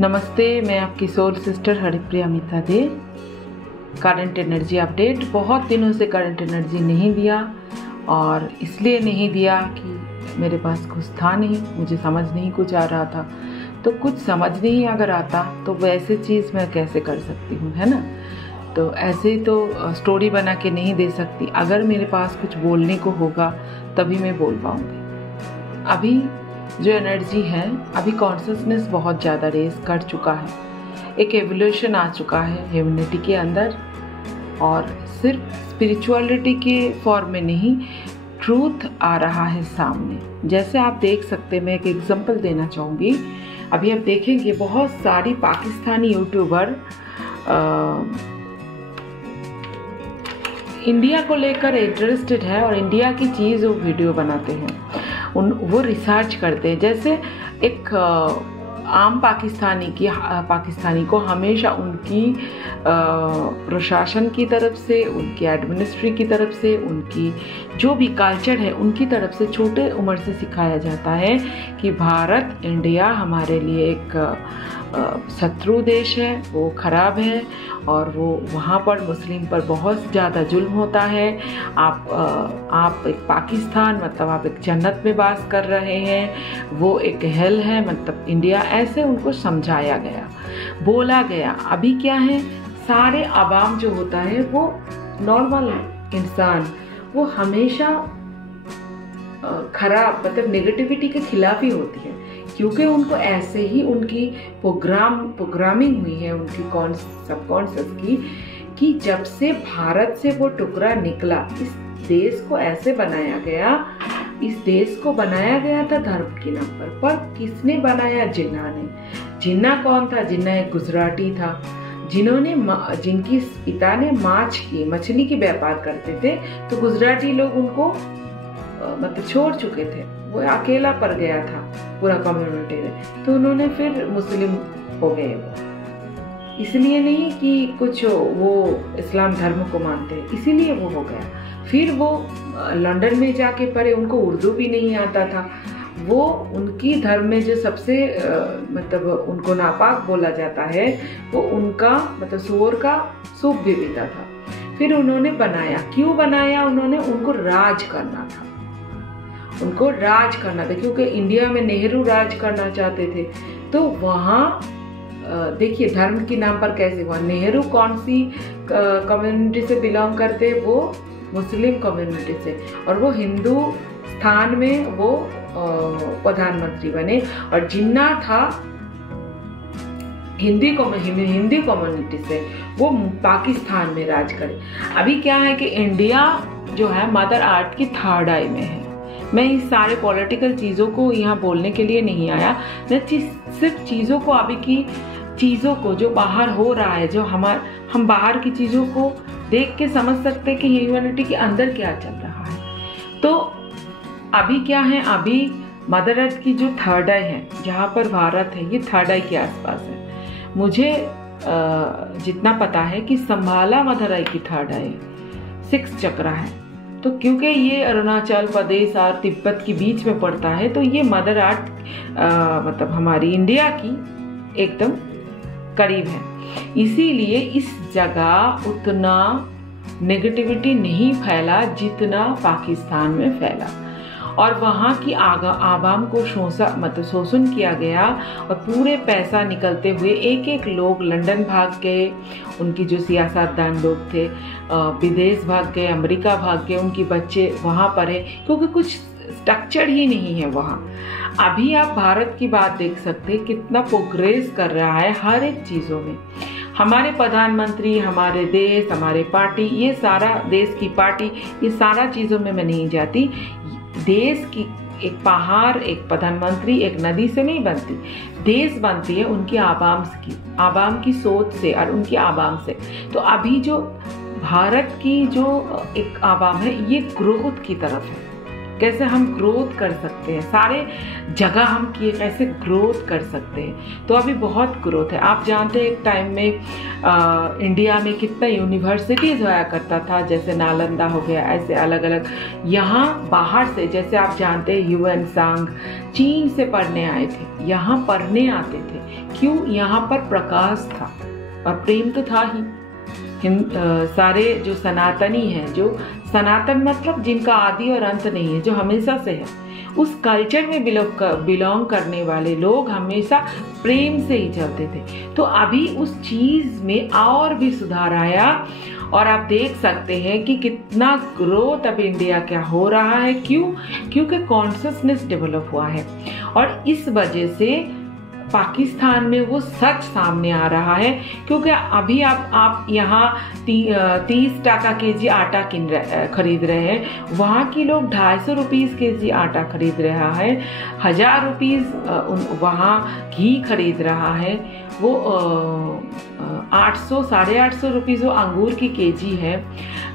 नमस्ते, मैं आपकी soul sister Haripriya Amita De. Current energy update. बहुत दिनों से करंट एनर्जी नहीं दिया और इसलिए नहीं दिया कि मेरे पास कुछ था नहीं, मुझे समझ नहीं कुछ आ रहा था। तो कुछ समझ नहीं अगर आता तो वैसे चीज़ मैं कैसे कर सकती हूँ, है ना। तो ऐसे तो स्टोरी बना के नहीं दे सकती। अगर मेरे पास कुछ बोलने को होगा तभी मैं बोल पाऊँगी। अभी जो एनर्जी है, अभी कॉन्शियसनेस बहुत ज़्यादा रेस कर चुका है, एक एवोल्यूशन आ चुका है ह्यूमैनिटी के अंदर। और सिर्फ स्पिरिचुअलिटी के फॉर्म में नहीं, ट्रूथ आ रहा है सामने। जैसे आप देख सकते, मैं एक एग्जांपल देना चाहूँगी। अभी आप देखेंगे बहुत सारी पाकिस्तानी यूट्यूबर इंडिया को लेकर इंटरेस्टेड है और इंडिया की चीज़ वो वीडियो बनाते हैं, वो रिसर्च करते हैं। जैसे एक आम पाकिस्तानी को हमेशा उनकी प्रशासन की तरफ से, उनकी एडमिनिस्ट्री की तरफ से, उनकी जो भी कल्चर है उनकी तरफ से छोटे उम्र से सिखाया जाता है कि भारत, इंडिया हमारे लिए एक शत्रु देश है, वो ख़राब है और वो वहाँ पर मुस्लिम पर बहुत ज़्यादा जुल्म होता है। आप एक पाकिस्तान, मतलब आप एक जन्नत में वास कर रहे हैं, वो एक हेल है, मतलब इंडिया। ऐसे उनको समझाया गया, बोला गया। अभी क्या है, सारे आवाम जो होता है वो नॉर्मल इंसान, वो हमेशा खराब, मतलब नेगेटिविटी के खिलाफ ही होती है, क्योंकि उनको ऐसे ही उनकी प्रोग्रामिंग हुई है, उनकी सबकॉन्शियस की, कि जब से भारत से वो टुकड़ा निकला, इस देश को ऐसे बनाया गया। इस देश को बनाया गया था धर्म के नाम पर किसने बनाया? जिन्ना ने। जिन्ना कौन था? जिन्ना एक गुजराती था, जिनकी पिता ने मछली की व्यापार करते थे। तो गुजराती लोग उनको मतलब छोड़ चुके थे, वो अकेला पड़ गया था पूरा कम्युनिटी में। तो उन्होंने फिर मुस्लिम हो गए। वो इसलिए नहीं कि कुछ वो इस्लाम धर्म को मानते हैं, इसीलिए वो हो गया। फिर वो लंदन में जाके पढ़े, उनको उर्दू भी नहीं आता था। वो उनकी धर्म में जो सबसे मतलब उनको नापाक बोला जाता है, वो उनका मतलब सूअर का सूप भी पीता था। फिर उन्होंने बनाया, क्यों बनाया? उनको राज करना था, क्योंकि इंडिया में नेहरू राज करना चाहते थे। तो वहाँ देखिए धर्म के नाम पर कैसे हुआ। नेहरू कौन सी कम्युनिटी से बिलोंग करते? वो मुस्लिम कम्युनिटी से, और वो हिंदुस्तान में वो प्रधानमंत्री बने। और जिन्ना था हिंदी कम्युनिटी से, वो पाकिस्तान में राज करे। अभी क्या है कि इंडिया जो है मदर अर्थ की थर्ड आई में है। मैं इस सारे पॉलिटिकल चीज़ों को यहाँ बोलने के लिए नहीं आया। मैं सिर्फ चीज़ों को, अभी की चीज़ों को जो बाहर हो रहा है, जो हम बाहर की चीज़ों को देख के समझ सकते हैं कि ह्यूमैनिटी के अंदर क्या चल रहा है। तो अभी क्या है, अभी मदर अर्थ की जो थर्ड आई है, जहाँ पर भारत है, ये थर्ड आई के आसपास है। मुझे जितना पता है कि संभाला मदर आई की थर्ड आई 6 चक्रा है। तो क्योंकि ये अरुणाचल प्रदेश और तिब्बत के बीच में पड़ता है, तो ये मदर अर्थ मतलब हमारी इंडिया की एकदम करीब है। इसीलिए इस जगह उतना नेगेटिविटी नहीं फैला जितना पाकिस्तान में फैला, और वहाँ की आवाम को शोषण किया गया। और पूरे पैसा निकलते हुए एक लोग लंदन भाग गए, उनकी जो सियासतदान लोग थे विदेश भाग गए, अमेरिका भाग गए, उनके बच्चे वहाँ पढ़े, क्योंकि कुछ स्ट्रक्चर ही नहीं है वहाँ। अभी आप भारत की बात देख सकते हैं, कितना प्रोग्रेस कर रहा है हर एक चीज़ों में। हमारे प्रधानमंत्री, हमारे देश, हमारे पार्टी, ये सारा देश की पार्टी, ये सारा चीज़ों में मैं नहीं जाती। देश की एक पहाड़, एक प्रधानमंत्री, एक नदी से नहीं बनती। देश बनती है उनकी आवाम की सोच से और उनकी आवाम से। तो अभी जो भारत की जो एक आवाम है, ये ग्रोथ की तरफ है। कैसे हम ग्रोथ कर सकते हैं, सारे जगह हम कैसे ग्रोथ कर सकते हैं। तो अभी बहुत ग्रोथ है। आप जानते हैं एक टाइम में इंडिया में कितना यूनिवर्सिटीज़ होया करता था, जैसे नालंदा हो गया, ऐसे अलग अलग। यहाँ बाहर से, जैसे आप जानते हैं ह्यूएन सांग चीन से पढ़ने आए थे, यहाँ पढ़ने आते थे। क्यों? यहाँ पर प्रकाश था और प्रेम तो था ही। सारे जो सनातनी हैं, जो सनातन मतलब जिनका आदि और अंत नहीं है, जो हमेशा से है, उस कल्चर में बिलोंग करने वाले लोग हमेशा प्रेम से ही चलते थे। तो अभी उस चीज में और भी सुधार आया और आप देख सकते हैं कि कितना ग्रोथ अब इंडिया क्या हो रहा है। क्यों? क्योंकि कॉन्शियसनेस डेवलप हुआ है और इस वजह से पाकिस्तान में वो सच सामने आ रहा है। क्योंकि अभी आप यहाँ 30 टका केजी आटा खरीद रहे हैं, वहाँ के लोग 250 रुपीज़ केजी आटा खरीद रहा है, 1000 रुपीज़ वहाँ घी खरीद रहा है, वो 800 850 रुपीज़ वो अंगूर की केजी है।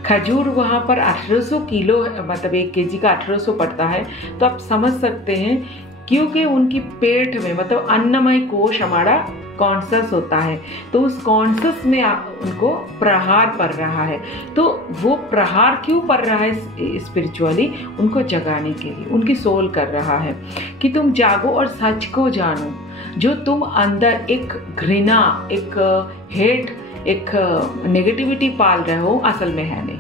खजूर वहाँ पर 1800 किलो, मतलब 1 केजी का 1800 पड़ता है। तो आप समझ सकते हैं, क्योंकि उनकी पेट में मतलब अन्नमय कोश हमारा कॉन्शस होता है, तो उस कॉन्शस में उनको प्रहार पड़ रहा है। तो वो प्रहार क्यों पड़ रहा है? स्पिरिचुअली उनको जगाने के लिए, उनकी सोल कर रहा है कि तुम जागो और सच को जानो। जो तुम अंदर एक घृणा, एक हेट, एक नेगेटिविटी पाल रहे हो, असल में है नहीं,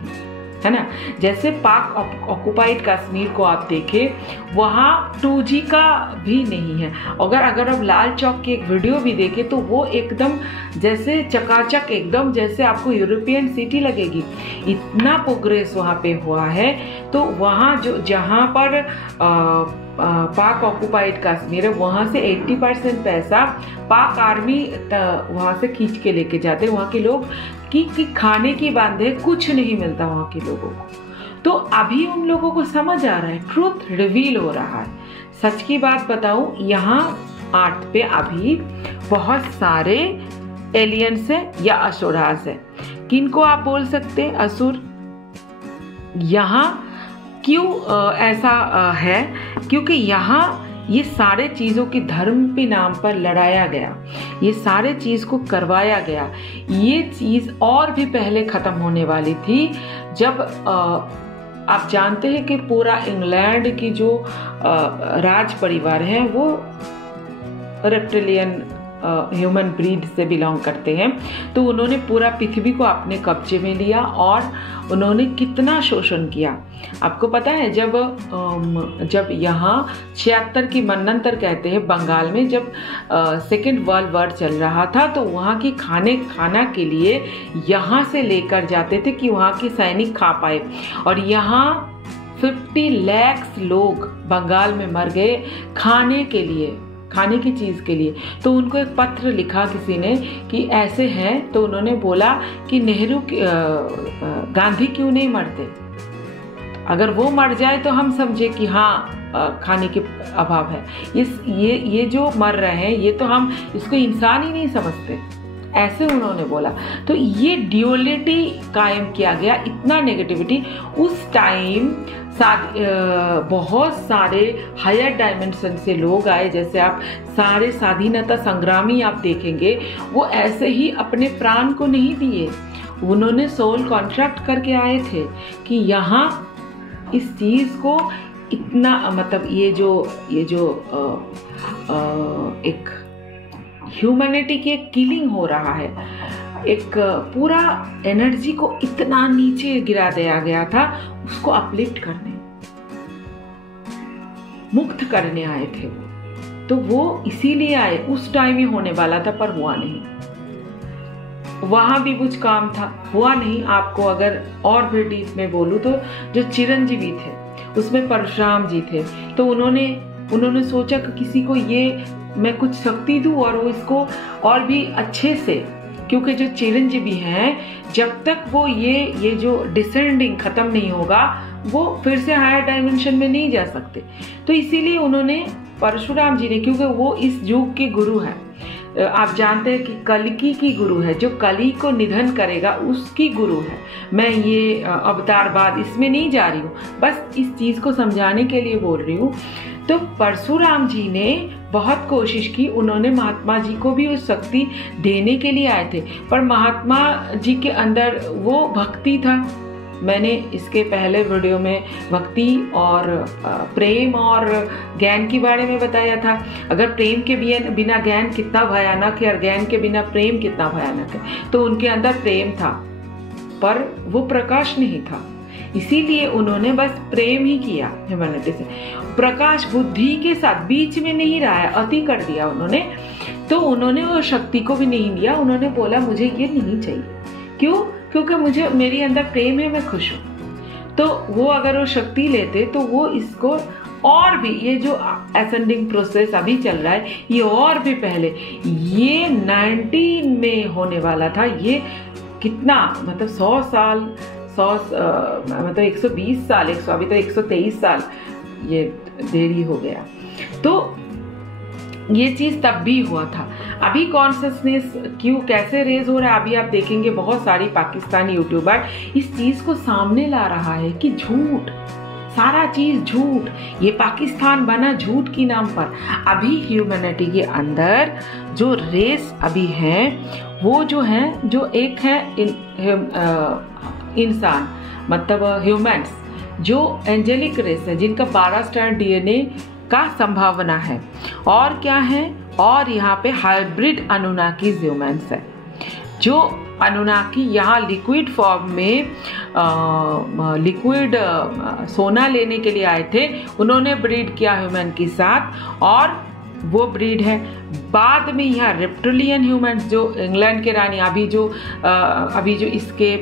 है ना। जैसे पाक ऑक्युपाइड कश्मीर को आप देखें, वहाँ 2G का भी नहीं है। अगर आप लाल चौक की एक वीडियो भी देखें तो वो एकदम जैसे चकाचक, एकदम जैसे आपको यूरोपियन सिटी लगेगी, इतना प्रोग्रेस वहाँ पे हुआ है। तो वहाँ जहाँ पर पाक ऑक्युपाइड कश्मीर है, वहाँ से 80% पैसा पाक आर्मी वहाँ से खींच के लेके जाते हैं। वहाँ के लोग कि खाने की बांधे कुछ नहीं मिलता वहाँ के लोगों को। तो अभी उन लोगों को समझ आ रहा है, ट्रूथ रिवील हो रहा है। सच की बात बताऊं, यहाँ आर्ट पे अभी बहुत सारे एलियंस हैं या असुराज हैं। किनको आप बोल सकते हैं असुर? यहाँ क्यों ऐसा है? क्योंकि यहाँ ये सारे चीज़ों की धर्म के नाम पर लड़ाया गया, ये सारे चीज़ को करवाया गया। ये चीज़ और भी पहले ख़त्म होने वाली थी, जब आप जानते हैं कि पूरा इंग्लैंड की जो राज परिवार है वो रेप्टिलियन ह्यूमन ब्रीड से बिलोंग करते हैं। तो उन्होंने पूरा पृथ्वी को अपने कब्जे में लिया और उन्होंने कितना शोषण किया। आपको पता है, जब यहाँ 76 की मनंतर कहते हैं बंगाल में, जब सेकेंड वर्ल्ड वॉर चल रहा था, तो वहाँ की खाना के लिए यहाँ से लेकर जाते थे कि वहाँ के सैनिक खा पाए। और यहाँ 50 लाख लोग बंगाल में मर गए खाने के लिए, खाने की चीज़ के लिए। तो उनको एक पत्र लिखा किसी ने कि ऐसे हैं, तो उन्होंने बोला कि गांधी क्यों नहीं मरते? अगर वो मर जाए तो हम समझे कि हाँ खाने के अभाव है। ये जो मर रहे हैं, ये तो हम इसको इंसान ही नहीं समझते, ऐसे उन्होंने बोला। तो ये ड्यूअलिटी कायम किया गया, इतना नेगेटिविटी। उस टाइम बहुत सारे हायर डायमेंशन से लोग आए, जैसे आप सारे स्वाधीनता संग्रामी आप देखेंगे, वो ऐसे ही अपने प्राण को नहीं दिए, उन्होंने सोल कॉन्ट्रैक्ट करके आए थे कि यहाँ इस चीज़ को इतना, मतलब ये जो एक ह्यूमैनिटी की एक किलिंग हो रहा है, एक पूरा एनर्जी को इतना नीचे गिरा दिया गया था, उसको अपलिफ्ट करने, मुक्त करने आए थे वो। तो वो इसीलिए आए, उस टाइम ही होने वाला था पर हुआ नहीं। वहां भी कुछ काम था, हुआ नहीं। आपको अगर और भी डीप में बोलूं तो जो चिरंजीवी थे उसमें परशुराम जी थे। तो उन्होंने सोचा कि किसी को ये मैं कुछ शक्ति दूं और वो इसको और भी अच्छे से, क्योंकि जो चिरंजीवी हैं, जब तक वो ये जो डिसेंडिंग खत्म नहीं होगा, वो फिर से हायर डायमेंशन में नहीं जा सकते। तो इसीलिए उन्होंने, परशुराम जी ने, क्योंकि वो इस युग के गुरु हैं, आप जानते हैं कि कल्कि की गुरु है, जो कली को निधन करेगा उसकी गुरु है। मैं ये अवतारवाद इसमें नहीं जा रही हूँ, बस इस चीज़ को समझाने के लिए बोल रही हूँ। तो परशुराम जी ने बहुत कोशिश की, उन्होंने महात्मा जी को भी उस शक्ति देने के लिए आए थे, पर महात्मा जी के अंदर वो भक्ति था, मैंने इसके पहले वीडियो में भक्ति और प्रेम और ज्ञान के बारे में बताया था। अगर प्रेम के बिना ज्ञान कितना भयानक है और ज्ञान के बिना प्रेम कितना भयानक है, तो उनके अंदर प्रेम था पर वो प्रकाश नहीं था, इसीलिए उन्होंने बस प्रेम ही किया ह्यूमैनिटी से। प्रकाश बुद्धि के साथ बीच में नहीं रहा है, अति कर दिया उन्होंने, तो उन्होंने वो शक्ति को भी नहीं लिया। उन्होंने बोला मुझे ये नहीं चाहिए, क्यों? क्योंकि मुझे मेरे अंदर प्रेम है, मैं खुश हूँ। तो वो अगर वो शक्ति लेते तो वो इसको और भी, ये जो असेंडिंग प्रोसेस अभी चल रहा है ये और भी पहले, ये 19 में होने वाला था। ये कितना मतलब 100 साल, मतलब 120 साल, अभी तो 123 साल ये देरी हो गया। तो ये चीज तब भी हुआ था। अभी कॉन्शियसनेस क्यों कैसे रेज हो रहा है, अभी आप देखेंगे बहुत सारी पाकिस्तानी यूट्यूबर इस चीज को सामने ला रहा है कि झूठ, सारा चीज झूठ, ये पाकिस्तान बना झूठ की नाम पर। अभी ह्यूमैनिटी के अंदर जो रेस अभी है वो जो है, जो एक है इंसान मतलब ह्यूमंस, जो एंजेलिक रेस है, जिनका 12 स्ट्रैंड डीएनए का संभावना है, और क्या है, और यहाँ पे हाइब्रिड अनुनाकी ह्यूमंस है। जो अनुनाकी यहाँ लिक्विड फॉर्म में लिक्विड सोना लेने के लिए आए थे, उन्होंने ब्रीड किया ह्यूमन के साथ और वो ब्रीड है। बाद में यहाँ रेप्टिलियन ह्यूमंस, जो इंग्लैंड के रानी, अभी जो इसके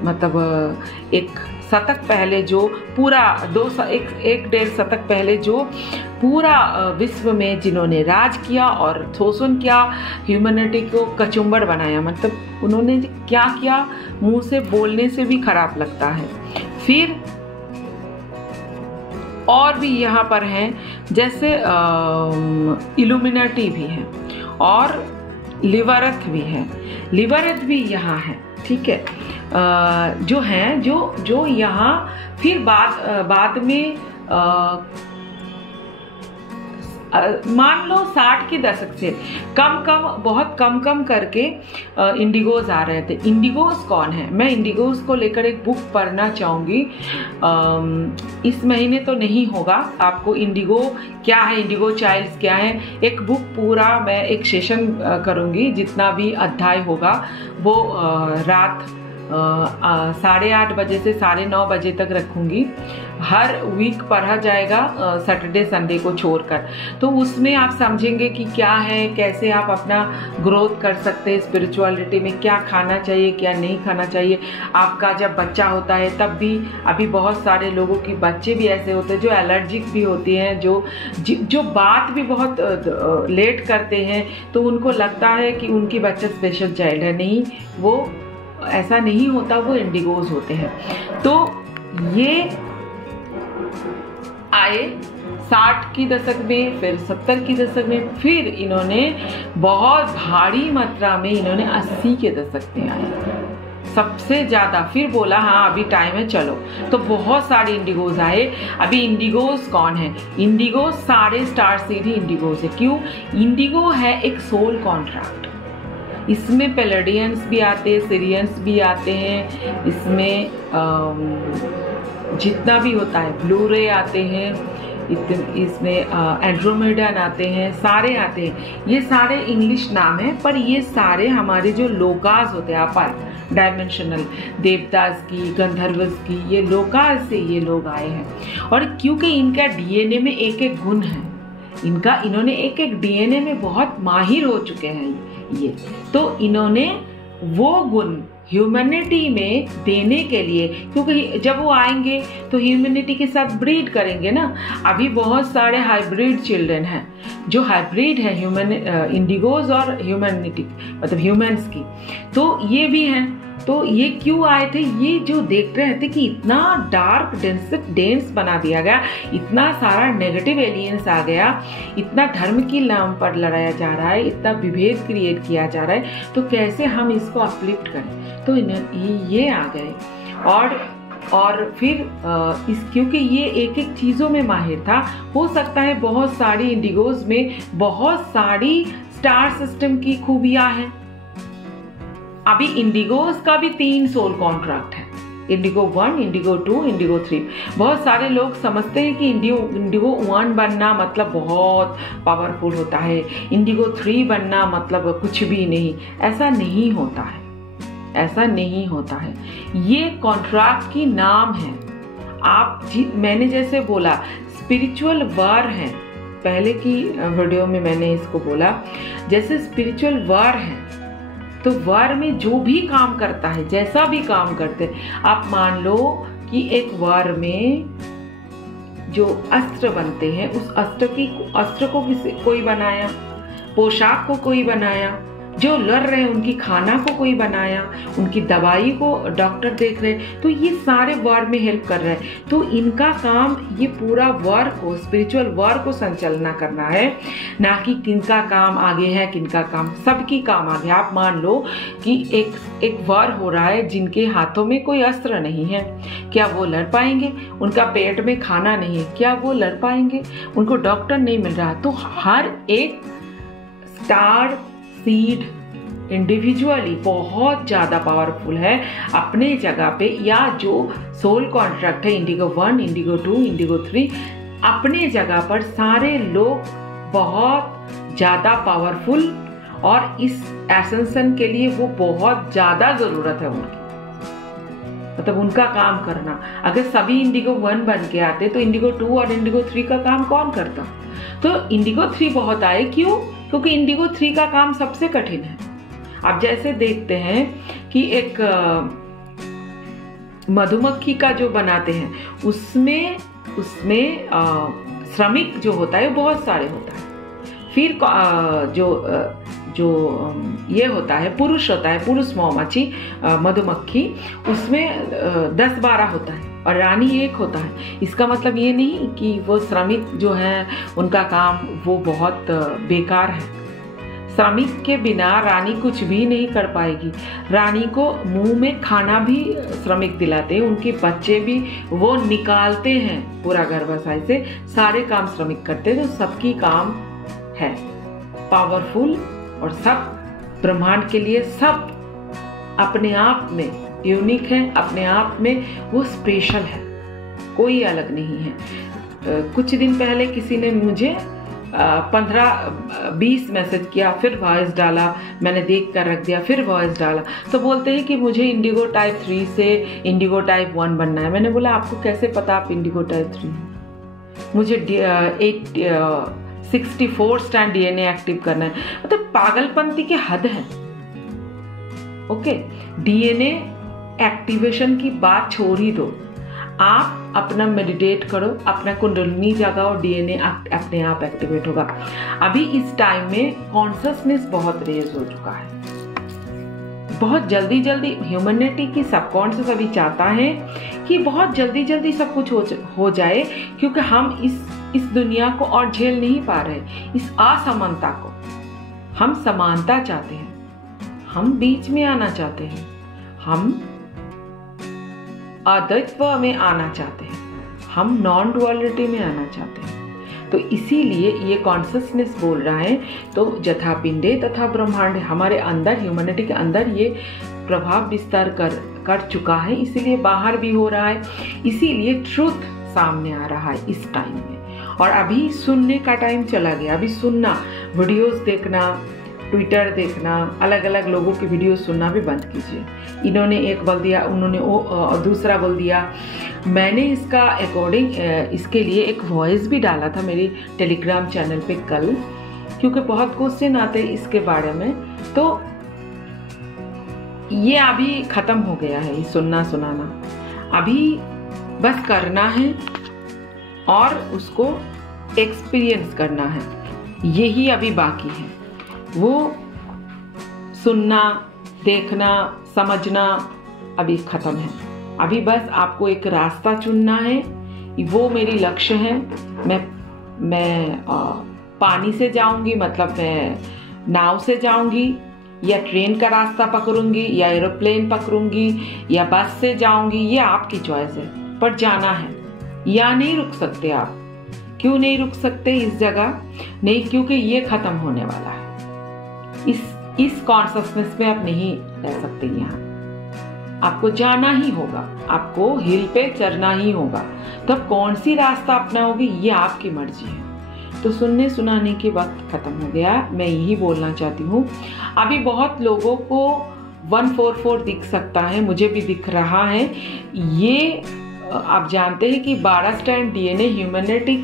मतलब एक शतक पहले जो पूरा एक डेढ़ शतक पहले जो पूरा विश्व में जिन्होंने राज किया और शोषण किया, ह्यूमैनिटी को कचुम्बर बनाया, मतलब उन्होंने क्या किया मुंह से बोलने से भी खराब लगता है। फिर और भी यहाँ पर हैं, जैसे इल्यूमिनाटी भी है और लिवरथ भी है। लिवरथ भी यहाँ है, ठीक है। जो हैं जो यहाँ फिर बाद में मान लो 60 के दशक से बहुत कम करके इंडिगोज आ रहे थे। इंडिगोज कौन है? मैं इंडिगोज को लेकर एक बुक पढ़ना चाहूँगी। इस महीने तो नहीं होगा, आपको इंडिगो क्या है, इंडिगो चाइल्ड्स क्या है, एक बुक पूरा मैं एक सेशन करूँगी, जितना भी अध्याय होगा वो रात 8:30 बजे से 9:30 बजे तक रखूँगी। हर वीक पढ़ा जाएगा सैटरडे संडे को छोड़कर। तो उसमें आप समझेंगे कि क्या है, कैसे आप अपना ग्रोथ कर सकते हैं स्पिरिचुअलिटी में, क्या खाना चाहिए क्या नहीं खाना चाहिए। आपका जब बच्चा होता है तब भी, अभी बहुत सारे लोगों की बच्चे भी ऐसे होते हैं जो एलर्जिक भी होती हैं, जो बात भी बहुत लेट करते हैं, तो उनको लगता है कि उनकी बच्चा स्पेशल चाइल्ड है। नहीं, वो ऐसा नहीं होता, वो इंडिगोज होते हैं। तो ये आए 60 की दशक में, फिर 70 की दशक में, फिर इन्होंने बहुत भारी मात्रा में इन्होंने 80 के दशक में आए सबसे ज्यादा। फिर बोला हाँ अभी टाइम है चलो, तो बहुत सारे इंडिगोज आए। अभी इंडिगोज कौन है? इंडिगोज सारे स्टार सीड ही इंडिगोज है। क्यों? इंडिगो है एक सोल कॉन्ट्रैक्ट। इसमें पेलेडियंस भी आते हैं, सीरियंस भी आते हैं, इसमें जितना भी होता है, ब्लू रे आते हैं, इसमें एंड्रोमेडन आते हैं, सारे आते हैं। ये सारे इंग्लिश नाम है, पर ये सारे हमारे जो लोकाज होते हैं, अपर डायमेंशनल, देवदास की, गंधर्वस की, ये लोकाज से ये लोग आए हैं। और क्योंकि इनका डीएनए में एक एक गुण है, इन्होंने एक एक डीएनए में बहुत माहिर हो चुके हैं ये, तो इन्होंने वो गुण ह्यूमैनिटी में देने के लिए, क्योंकि जब वो आएंगे तो ह्यूमैनिटी के साथ ब्रीड करेंगे ना। अभी बहुत सारे हाइब्रिड चिल्ड्रन हैं, जो हाइब्रिड है इंडिगोज और ह्यूमैनिटी मतलब ह्यूमंस की, तो ये भी हैं। तो ये क्यों आए थे? ये जो देख रहे थे कि इतना डार्क डेंस बना दिया गया, इतना सारा नेगेटिव एलियंस आ गया, इतना धर्म की नाम पर लड़ाया जा रहा है, इतना विभेद क्रिएट किया जा रहा है, तो कैसे हम इसको अपलिफ्ट करें। तो ये आ गए और फिर क्योंकि ये एक एक चीज़ों में माहिर था, हो सकता है बहुत सारी इंडिगोज में बहुत सारी स्टार सिस्टम की खूबियाँ हैं। अभी इंडिगोज का भी 3 सोल कॉन्ट्रैक्ट है, इंडिगो 1, इंडिगो 2, इंडिगो 3। बहुत सारे लोग समझते हैं कि इंडिगो 1 बनना मतलब बहुत पावरफुल होता है, इंडिगो 3 बनना मतलब कुछ भी नहीं। ऐसा नहीं होता है, ऐसा नहीं होता है। ये कॉन्ट्रैक्ट की नाम है। मैंने जैसे बोला स्पिरिचुअल वार है, पहले की वीडियो में मैंने इसको बोला, जैसे स्पिरिचुअल वार है तो वार में जो भी काम करता है, जैसा भी काम करते, आप मान लो कि एक वार में जो अस्त्र बनते हैं, उस अस्त्र को कोई बनाया, पोशाक को कोई बनाया, जो लड़ रहे हैं उनकी खाना को कोई बनाया, उनकी दवाई को डॉक्टर देख रहे, तो ये सारे वार में हेल्प कर रहे हैं। तो इनका काम ये पूरा वार को, स्पिरिचुअल वार को संचालना करना है, ना कि किनका काम आगे है किनका काम, सबकी काम आगे। आप मान लो कि एक वार हो रहा है जिनके हाथों में कोई अस्त्र नहीं है, क्या वो लड़ पाएंगे? उनका पेट में खाना नहीं है, क्या वो लड़ पाएंगे? उनको डॉक्टर नहीं मिल रहा। तो हर एक स्टार सीड इंडिविजुअली बहुत ज़्यादा पावरफुल है अपने जगह पे, या जो सोल कॉन्ट्रैक्ट है इंडिगो 1, इंडिगो 2, इंडिगो 3, अपने जगह पर सारे लोग बहुत ज़्यादा पावरफुल, और इस एसेंशन के लिए वो बहुत ज़्यादा ज़रूरत है उनकी, मतलब उनका काम करना। अगर सभी इंडिगो 1 बन के आते तो इंडिगो 2 और इंडिगो 3 का काम कौन करता? तो इंडिगो 3 बहुत आए, क्यों? क्योंकि इंडिगो 3 का काम सबसे कठिन है। आप जैसे देखते हैं कि एक मधुमक्खी का जो बनाते हैं उसमें श्रमिक जो होता है वो बहुत सारे होता है। फिर जो ये होता है पुरुष मधुमक्खी, मधुमक्खी, उसमें 10-12 होता है और रानी एक होता है। इसका मतलब ये नहीं कि वो श्रमिक जो है उनका काम वो बहुत बेकार है। श्रमिक के बिना रानी कुछ भी नहीं कर पाएगी। रानी को मुंह में खाना भी श्रमिक दिलाते हैं, उनके बच्चे भी वो निकालते हैं, पूरा गर्भाशय से सारे काम श्रमिक करते हैं। तो सबकी काम है पावरफुल, और सब ब्रह्मांड के लिए सब अपने आप में यूनिक है, अपने आप में वो स्पेशल है, कोई अलग नहीं है। कुछ दिन पहले किसी ने मुझे 15-20 मैसेज किया, फिर वॉइस डाला, मैंने देख कर रख दिया, फिर वॉइस डाला, तो बोलते हैं कि मुझे इंडिगो टाइप 3 से इंडिगो टाइप 1 बनना है। मैंने बोला आपको कैसे पता आप इंडिगो टाइप 3 हैं? मुझे 64 स्टैंड DNA एक्टिव करना है। मतलब पागलपंती की हद है। ओके, DNA एक्टिवेशन की बात छोड़ ही दो, आप अपना मेडिटेट करो, अपना कुंडलिनी जगाओ, DNA अपने आप एक्टिवेट होगा। अभी इस टाइम में कॉन्शियसनेस बहुत रेज हो चुका है, बहुत जल्दी ह्यूमैनिटी की सबकॉन्शियस अभी चाहता है कि बहुत जल्दी सब कुछ हो जाए, क्योंकि हम इस दुनिया को और झेल नहीं पा रहे, इस असमानता को। हम समानता चाहते हैं, हम बीच में आना चाहते हैं, हम अद्वैत में आना चाहते हैं, हम नॉन डुअलिटी में आना चाहते हैं। तो इसीलिए ये कॉन्शियसनेस बोल रहा है। तो जथा पिंडे तथा ब्रह्मांड हमारे अंदर, ह्यूमैनिटी के अंदर ये प्रभाव विस्तार कर चुका है, इसीलिए बाहर भी हो रहा है, इसीलिए ट्रूथ सामने आ रहा है इस टाइम में। और अभी सुनने का टाइम चला गया, अभी सुनना, वीडियोस देखना, ट्विटर देखना, अलग अलग लोगों की वीडियो सुनना भी बंद कीजिए। इन्होंने एक बोल दिया, उन्होंने दूसरा बोल दिया। मैंने इसका अकॉर्डिंग इसके लिए एक वॉइस भी डाला था मेरी टेलीग्राम चैनल पे कल, क्योंकि बहुत क्वेश्चन आते हैं इसके बारे में। तो ये अभी ख़त्म हो गया है, ये सुनना सुनाना, अभी बस करना है और उसको एक्सपीरियंस करना है, यही अभी बाकी है। वो सुनना, देखना, समझना अभी ख़त्म है। अभी बस आपको एक रास्ता चुनना है, वो मेरी लक्ष्य है। मैं पानी से जाऊंगी, मतलब मैं नाव से जाऊंगी, या ट्रेन का रास्ता पकड़ूंगी, या एरोप्लेन पकड़ूंगी, या बस से जाऊंगी, ये आपकी चॉइस है, पर जाना है। या नहीं रुक सकते आप। क्यों नहीं रुक सकते इस जगह? नहीं, क्योंकि ये ख़त्म होने वाला है। इस इस कॉन्शसनेस में आप नहीं रह सकते। यहाँ आपको जाना ही होगा, आपको हिल पे चढ़ना ही होगा। तब कौन सी रास्ता अपनाओगे ये आपकी मर्जी है। तो सुनने सुनाने के वक्त खत्म हो गया। मैं यही बोलना चाहती हूँ, अभी बहुत लोगों को 144 दिख सकता है, मुझे भी दिख रहा है। ये आप जानते हैं कि 12 स्ट्रैंड डीएनए ह्यूमैनिटी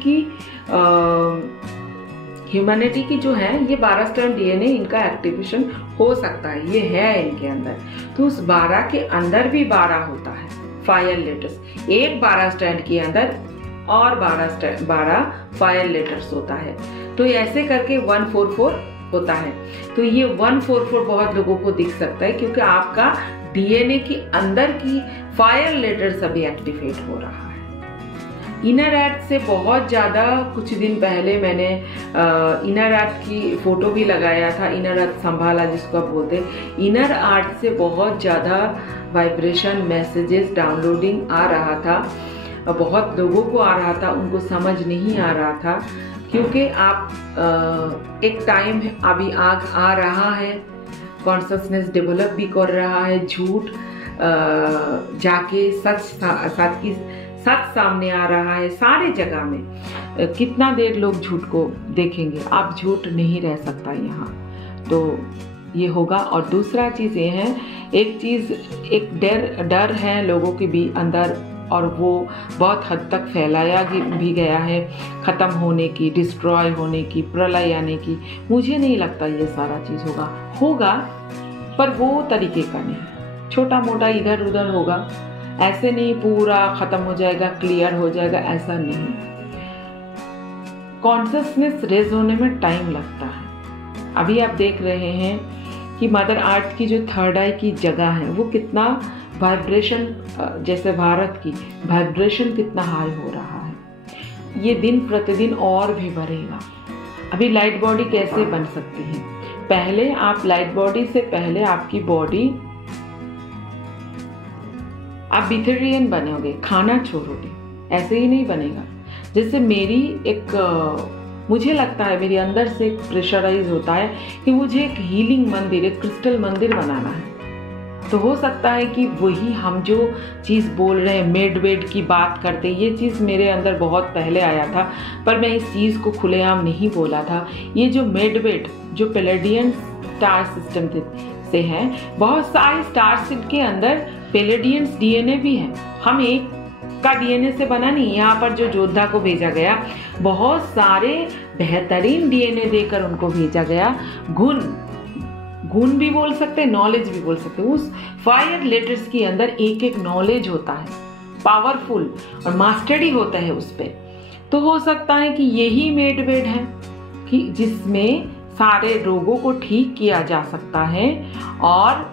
की जो है, ये 12 स्ट्रैंड डीएनए इनका एक्टिवेशन हो सकता है, ये है इनके अंदर। तो उस 12 के अंदर भी 12 होता है 5 लेटर्स। एक 12 स्ट्रैंड के अंदर और 12 5 लेटर्स होता है। तो ऐसे करके 144 होता है। तो ये 144 बहुत लोगों को दिख सकता है, क्योंकि आपका डीएनए के अंदर की 5 लेटर्स अभी एक्टिवेट हो रहा है। इनर आर्ट से बहुत ज़्यादा, कुछ दिन पहले मैंने इनर आर्ट की फोटो भी लगाया था, इनर आर्ट संभाला जिसको आप बोलते हैं। इनर आर्ट से बहुत ज़्यादा वाइब्रेशन, मैसेजेस, डाउनलोडिंग आ रहा था, बहुत लोगों को आ रहा था, उनको समझ नहीं आ रहा था, क्योंकि आप एक टाइम अभी आ रहा है, कॉन्शसनेस डेवलप भी कर रहा है, झूठ जाके सच सामने आ रहा है सारे जगह में। कितना देर लोग झूठ को देखेंगे, आप झूठ नहीं रह सकता यहाँ। तो ये होगा। और दूसरा चीज़ ये है, एक डर है लोगों के भी अंदर, और वो बहुत हद तक फैलाया भी गया है, ख़त्म होने की, डिस्ट्रॉय होने की, प्रलय आने की। मुझे नहीं लगता ये सारा चीज़ होगा, पर वो तरीके का नहीं, छोटा मोटा इधर उधर होगा, ऐसे नहीं पूरा ख़त्म हो जाएगा, क्लियर हो जाएगा, ऐसा नहीं। कॉन्शसनेस रेज होने में टाइम लगता है। अभी आप देख रहे हैं कि मदर अर्थ की जो थर्ड आई की जगह है, वो कितना वाइब्रेशन, जैसे भारत की वाइब्रेशन कितना हाई हो रहा है। ये दिन प्रतिदिन और भी बढ़ेगा। अभी लाइट बॉडी कैसे बन सकती है? पहले आप लाइट बॉडी से पहले आपकी बॉडी, आप इथेरियन बनोगे, खाना छोड़ोगे, ऐसे ही नहीं बनेगा। जैसे मेरी मुझे लगता है मेरे अंदर से एक प्रेशराइज होता है कि मुझे एक हीलिंग मंदिर, एक क्रिस्टल मंदिर बनाना है। तो हो सकता है कि वही हम जो चीज़ बोल रहे हैं, मेड वेड की बात करते, ये चीज़ मेरे अंदर बहुत पहले आया था, पर मैं इस चीज़ को खुलेआम नहीं बोला था। ये जो मेड वेड, जो प्लेडियन स्टार सिस्टम से है, बहुत सारे स्टार सिस्टम के अंदर प्लेडियंस डीएनए भी है। हम एक का डीएनए से बना नहीं। यहाँ पर जो योद्धा को भेजा गया, बहुत सारे बेहतरीन डीएनए देकर उनको भेजा गया। गुण भी बोल सकते हैं, नॉलेज भी बोल सकते हैं। उस 5 लेटर्स के अंदर एक एक नॉलेज होता है, पावरफुल और मास्टरी होता है उस पे। तो हो सकता है कि यही मेड वेड है कि जिसमें सारे रोगों को ठीक किया जा सकता है और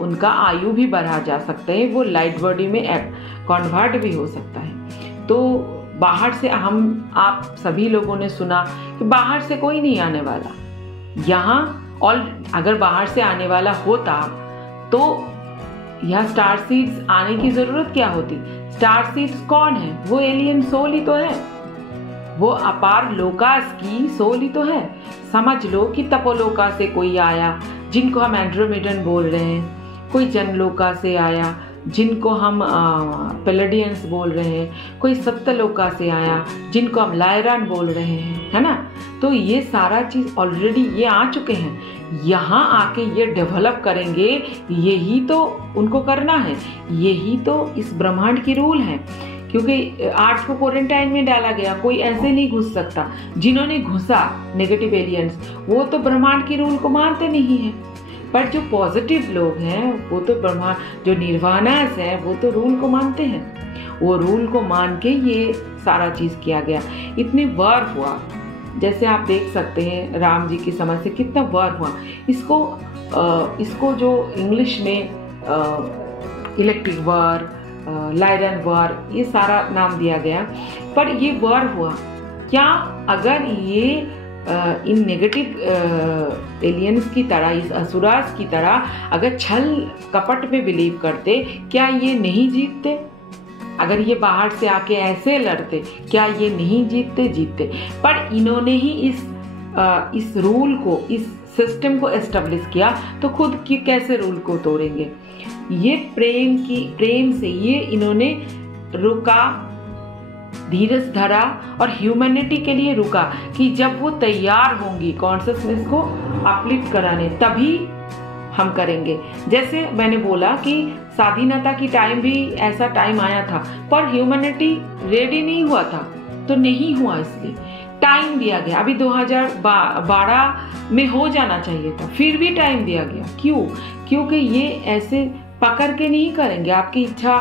उनका आयु भी बढ़ा जा सकता है। वो लाइट बॉडी में कन्वर्ट भी हो सकता है। तो बाहर से आप सभी लोगों ने सुना कि बाहर से कोई नहीं आने वाला यहाँ, और अगर बाहर से आने वाला होता तो यह स्टार सीड्स आने की जरूरत क्या होती? स्टार सीड्स कौन है? वो एलियन सोल ही तो है, वो अपार लोकास की सोल ही तो है। समझ लो कि तपोलोका से कोई आया, जिनको हम एंड्रोमेडन बोल रहे हैं, कोई जनलोका से आया, जिनको हम प्लेडियंस बोल रहे हैं, कोई सप्तलोका से आया, जिनको हम लायरान बोल रहे हैं, है ना। तो ये सारा चीज़ ऑलरेडी ये आ चुके हैं, यहाँ आके ये डेवलप करेंगे। यही तो उनको करना है, यही तो इस ब्रह्मांड की रूल है। क्योंकि आर्ट्स को क्वारंटाइन में डाला गया, कोई ऐसे नहीं घुस सकता। जिन्होंने घुसा नेगेटिव एलियंस, वो तो ब्रह्मांड की रूल को मानते नहीं है। पर जो पॉजिटिव लोग हैं, वो तो ब्रह्मांड, जो निर्वाणास है, वो तो रूल को मानते हैं। वो रूल को मान के ये सारा चीज़ किया गया। इतने वार हुआ, जैसे आप देख सकते हैं राम जी की समझ से कितना वार हुआ। इसको जो इंग्लिश में इलेक्ट्रिक वार, लायरन वार, ये सारा नाम दिया गया। पर ये वार हुआ क्या? अगर ये इन नेगेटिव एलियंस की तरह, इस असुरास की तरह अगर छल कपट पे बिलीव करते, क्या ये नहीं जीतते? अगर ये बाहर से आके ऐसे लड़ते, क्या ये नहीं जीतते? पर इन्होंने ही इस इस रूल को, इस सिस्टम को एस्टेब्लिश किया, तो खुद की कैसे रूल को तोड़ेंगे। ये प्रेम से ये इन्होंने रुका, धीरज धरा और ह्यूमैनिटी के लिए रुका कि जब वो तैयार होंगी कॉन्शियसनेस को अपलिफ्ट कराने, तभी हम करेंगे। जैसे मैंने बोला कि स्वाधीनता की टाइम भी ऐसा टाइम आया था, पर ह्यूमैनिटी रेडी नहीं हुआ था, तो नहीं हुआ, इसलिए टाइम दिया गया। अभी 2012 में हो जाना चाहिए था, फिर भी टाइम दिया गया। क्यों? क्योंकि ये ऐसे पकड़ के नहीं करेंगे, आपकी इच्छा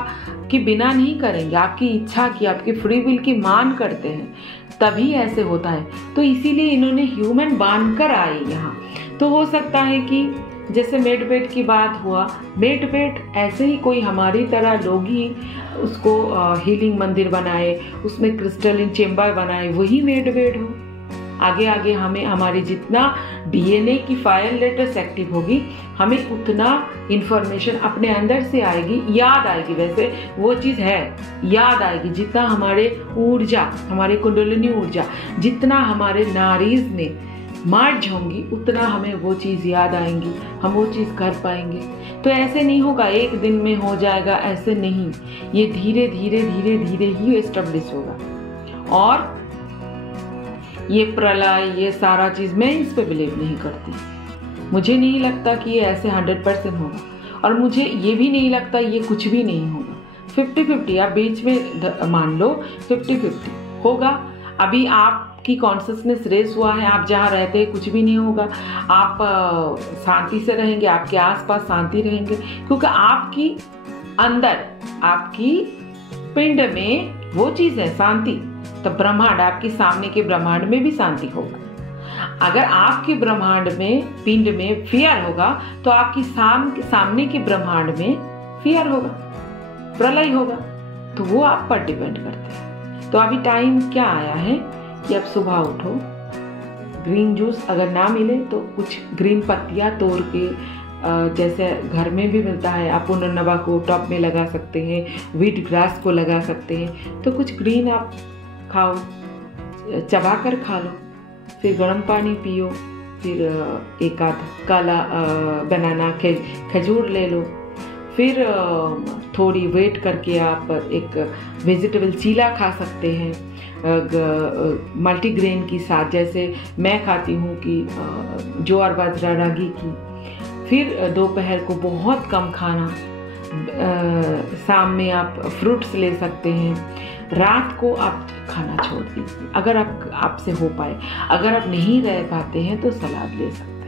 के बिना नहीं करेंगे, आपकी इच्छा की, आपकी फ्री विल की मान करते हैं, तभी ऐसे होता है। तो इसीलिए इन्होंने ह्यूमन बांध कर आए यहाँ। तो हो सकता है कि जैसे मेडबेड की बात हुआ, मेडबेड ऐसे ही कोई हमारी तरह लोग ही उसको हीलिंग मंदिर बनाए, उसमें क्रिस्टलिन चेम्बर बनाए, वही मेडबेड हो। आगे आगे हमें हमारी जितना डीएनए की फाइल लेटर्स एक्टिव होगी, हमें उतना इंफॉर्मेशन अपने अंदर से आएगी, याद आएगी। वैसे वो चीज़ है, याद आएगी। जितना हमारे ऊर्जा, हमारे कुंडलिनी ऊर्जा, जितना हमारे नारीज ने मर्ज होंगी, उतना हमें वो चीज़ याद आएंगी, हम वो चीज़ कर पाएंगे। तो ऐसे नहीं होगा एक दिन में हो जाएगा, ऐसे नहीं। ये धीरे धीरे धीरे धीरे ही एस्टेब्लिश होगा। और ये प्रलय, ये सारा चीज़, मैं इस पे बिलीव नहीं करती। मुझे नहीं लगता कि ये ऐसे 100% होगा, और मुझे ये भी नहीं लगता ये कुछ भी नहीं होगा। 50-50 आप बीच में मान लो, 50-50 होगा। अभी आपकी कॉन्शियसनेस रेस हुआ है, आप जहाँ रहते हैं कुछ भी नहीं होगा, आप शांति से रहेंगे, आपके आसपास शांति रहेंगे, क्योंकि आपकी अंदर, आपकी पिंड में वो चीज़ है शांति। तो ब्रह्मांड, आपके सामने के ब्रह्मांड में भी शांति होगा। अगर आपके ब्रह्मांड में, पिंड में फियर होगा, तो आपकी सामने के ब्रह्मांड में फियर होगा, प्रलय होगा। तो वो आप पर डिपेंड करते हैं। तो अभी टाइम क्या आया है कि अब सुबह उठो, ग्रीन जूस अगर ना मिले तो कुछ ग्रीन पत्तियाँ तोड़ के, जैसे घर में भी मिलता है, आप पुनर्नवा को टॉप में लगा सकते हैं, वीट ग्रास को लगा सकते हैं। तो कुछ ग्रीन आप खाओ, चबा कर खा लो, फिर गर्म पानी पियो, फिर एक आध काला बनाना खजूर ले लो, फिर थोड़ी वेट करके आप एक वेजिटेबल चीला खा सकते हैं मल्टीग्रेन के साथ, जैसे मैं खाती हूँ कि ज्वार बाजरा रागी की। फिर दोपहर को बहुत कम खाना, शाम में आप फ्रूट्स ले सकते हैं, रात को आप खाना छोड़ दीजिए अगर आपसे हो पाए। अगर आप नहीं रह पाते हैं तो सलाद ले सकते हैं।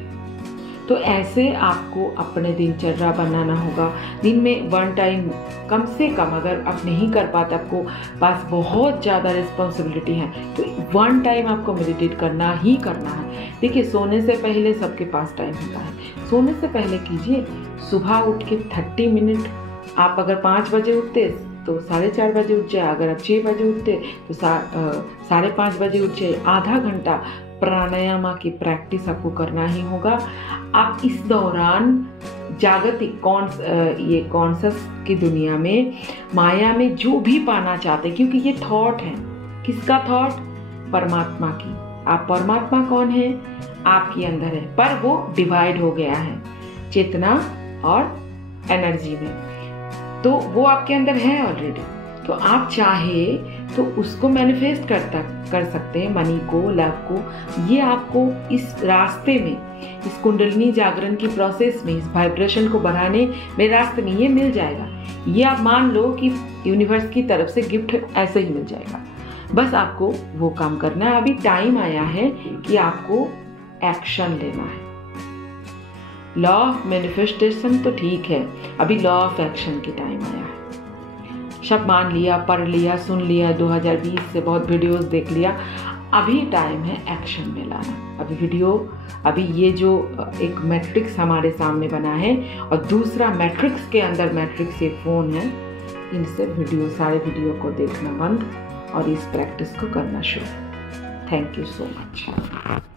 तो ऐसे आपको अपने दिनचर्या बनाना होगा। दिन में 1 टाइम कम से कम, अगर आप नहीं कर पाते, आपको पास बहुत ज़्यादा रिस्पॉन्सिबिलिटी है, तो 1 टाइम आपको मेडिटेट करना ही करना है। देखिए, सोने से पहले सबके पास टाइम होता है, सोने से पहले कीजिए। सुबह उठ के 30 मिनट, आप अगर 5 बजे उठते तो 4:30 बजे उठ जाए, अगर आप 6 बजे उठते तो 5:30 बजे उठ जाए। आधा घंटा प्राणायाम की प्रैक्टिस आपको करना ही होगा। आप इस दौरान जागतिक कॉन्शस की दुनिया में, माया में जो भी पाना चाहते हैं, क्योंकि ये थॉट है, किसका थॉट? परमात्मा की। आप परमात्मा कौन है? आपके अंदर है, पर वो डिवाइड हो गया है चेतना और एनर्जी में, तो वो आपके अंदर है ऑलरेडी। तो आप चाहे तो उसको मैनिफेस्ट कर सकते हैं, मनी को, लव को। ये आपको इस रास्ते में, इस कुंडलिनी जागरण की प्रोसेस में, इस वाइब्रेशन को बढ़ाने में रास्ते में ये मिल जाएगा। ये आप मान लो कि यूनिवर्स की तरफ से गिफ्ट ऐसे ही मिल जाएगा। बस आपको वो काम करना है। अभी टाइम आया है कि आपको एक्शन लेना है। लॉ ऑफ मैनिफेस्टेशन तो ठीक है, अभी लॉ ऑफ एक्शन की टाइम आया है। सब मान लिया, पढ़ लिया, सुन लिया, 2020 से बहुत वीडियोस देख लिया, अभी टाइम है एक्शन में लाना। अभी ये जो एक मैट्रिक्स हमारे सामने बना है, और दूसरा मैट्रिक्स के अंदर मैट्रिक्स ये फ़ोन है, इनसे सारे वीडियो को देखना बंद और इस प्रैक्टिस को करना शुरू। Thank you so much.